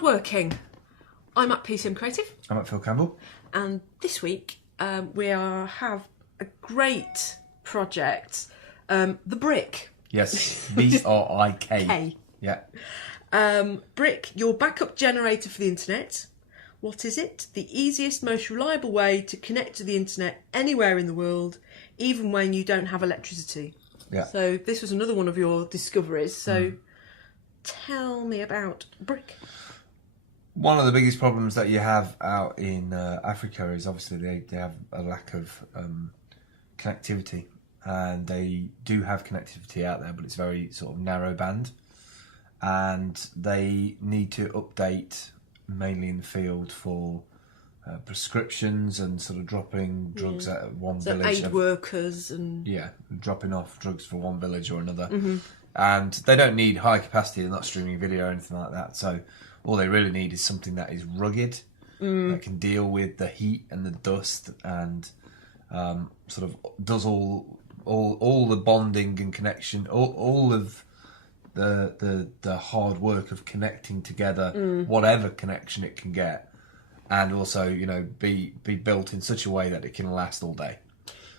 Crowdworking. I'm at PCM Creative. I'm at Phil Campbell. And this week we have a great project, the Brick. Yes, B-R-I-K. K. Yeah. Brick, your backup generator for the internet. What is it? The easiest, most reliable way to connect to the internet anywhere in the world, even when you don't have electricity. Yeah. So this was another one of your discoveries. So tell me about Brick. One of the biggest problems that you have out in Africa is obviously they have a lack of connectivity, and they do have connectivity out there, but it's very sort of narrow band, and they need to update mainly in the field for prescriptions and sort of dropping drugs at one village. Aid workers and... Yeah, dropping off drugs for one village or another. And they don't need high capacity, they're not streaming video or anything like that, so all they really need is something that is rugged, that can deal with the heat and the dust, and sort of does all the bonding and connection, all of the hard work of connecting together whatever connection it can get, and also, you know, be built in such a way that it can last all day.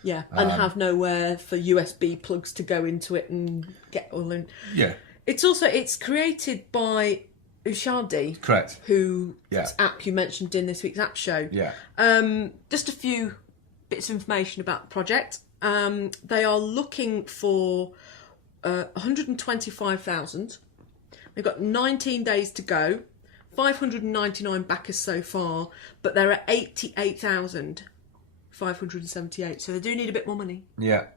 Yeah, and have nowhere for USB plugs to go into it and get all in. Yeah. It's created by Ushadi. Correct. Who Yeah. app you mentioned in this week's app show. Yeah. Just a few bits of information about the project. They are looking for 125,000. They've got 19 days to go. 599 backers so far, but they're at 88,578. So they do need a bit more money. Yeah.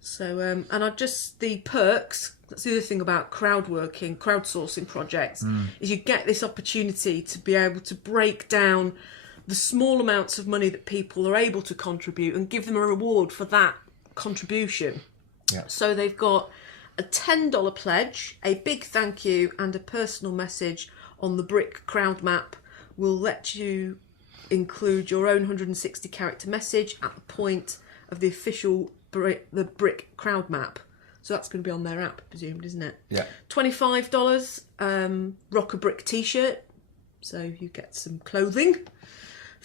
So, and the perks, that's the other thing about crowdsourcing projects, is you get this opportunity to be able to break down the small amounts of money that people are able to contribute and give them a reward for that contribution. Yeah. So they've got a $10 pledge, a big thank you, and a personal message on the Brick crowd map will let you include your own 160 character message at the point of the official the Brick crowd map. So that's going to be on their app, presumed, isn't it? Yeah. $25, rock a Brick t-shirt, so you get some clothing.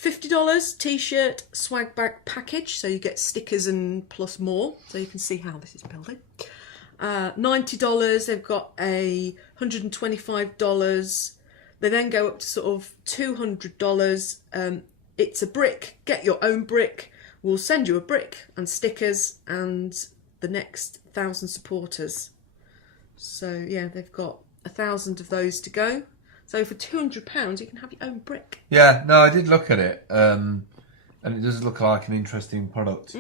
$50 t-shirt swag bag package, so you get stickers and plus more, so you can see how this is building. $90, they've got a $125. They then go up to sort of $200. It's a brick. Get your own brick. We'll send you a brick and stickers and the next 1,000 supporters. So yeah, they've got 1,000 of those to go. So for £200, you can have your own brick. Yeah, no, I did look at it, and it does look like an interesting product.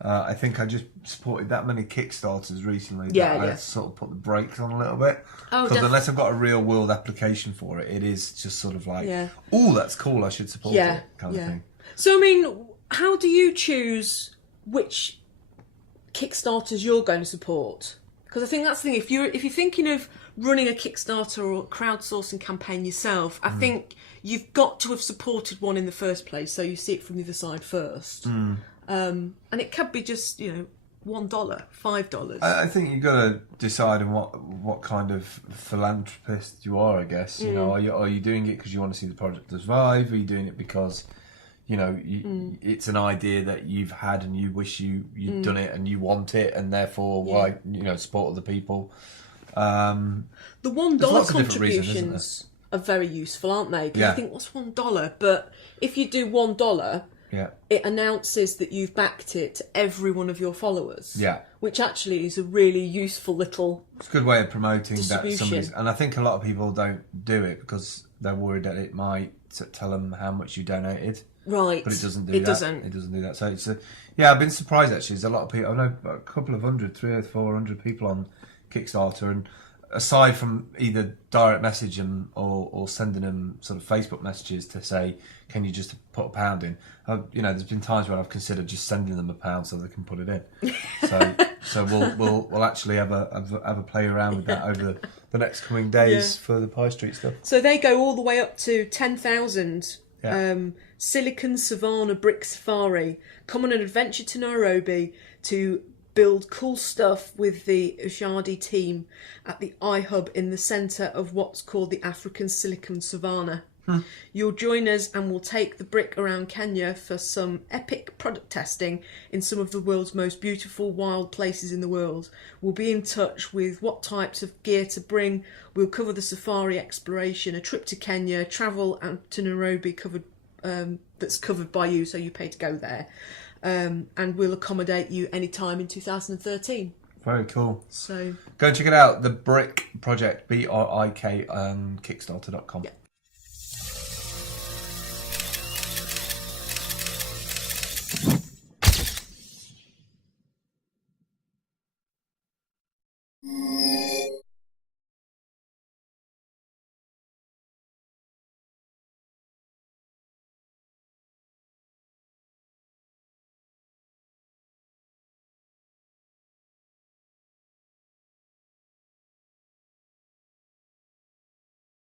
I think I just supported that many Kickstarters recently that I sort of put the brakes on a little bit. Because unless I've got a real world application for it, it is just sort of like, oh, that's cool, I should support it, kind of thing. So, I mean, how do you choose which Kickstarters you're going to support? Because I think that's the thing. If you're thinking of running a Kickstarter or crowdsourcing campaign yourself, I think you've got to have supported one in the first place, so you see it from the other side first. And it could be just, you know, $1, $5. I think you've got to decide on what kind of philanthropist you are, I guess. You know, are you doing it because you want to see the project survive? Are you doing it because, you know, it's an idea that you've had and you wish you'd done it and you want it, and therefore why, you know, support other people? The $1 contributions are very useful, aren't they? Because you think, what's $1? But if you do $1, it announces that you've backed it to every one of your followers. Yeah. Which actually is a really useful little It's a good way of promoting that somebody's... And I think a lot of people don't do it because they're worried that it might tell them how much you donated. Right. But it doesn't do that. It doesn't do that. So it's I've been surprised actually. There's a lot of people. I know a couple of hundred, 300 or 400 people on Kickstarter, and aside from either direct message them or sending them sort of Facebook messages to say, can you just put £1 in? You know, there's been times when I've considered just sending them £1 so they can put it in. So we'll actually have a play around with that over the next coming days for the Pie Street stuff. So they go all the way up to 10,000. Silicon Savannah Brick Safari. Come on an adventure to Nairobi to build cool stuff with the Ujadi team at the iHub in the centre of what's called the African Silicon Savannah. You'll join us and we'll take the brick around Kenya for some epic product testing in some of the world's most beautiful wild places in the world. We'll be in touch with what types of gear to bring. We'll cover the safari exploration, a trip to Kenya, travel to Nairobi that's covered by you, so you pay to go there. And we'll accommodate you anytime in 2013. Very cool. So go and check it out. The Brick Project, BRIK, Kickstarter.com. Yeah.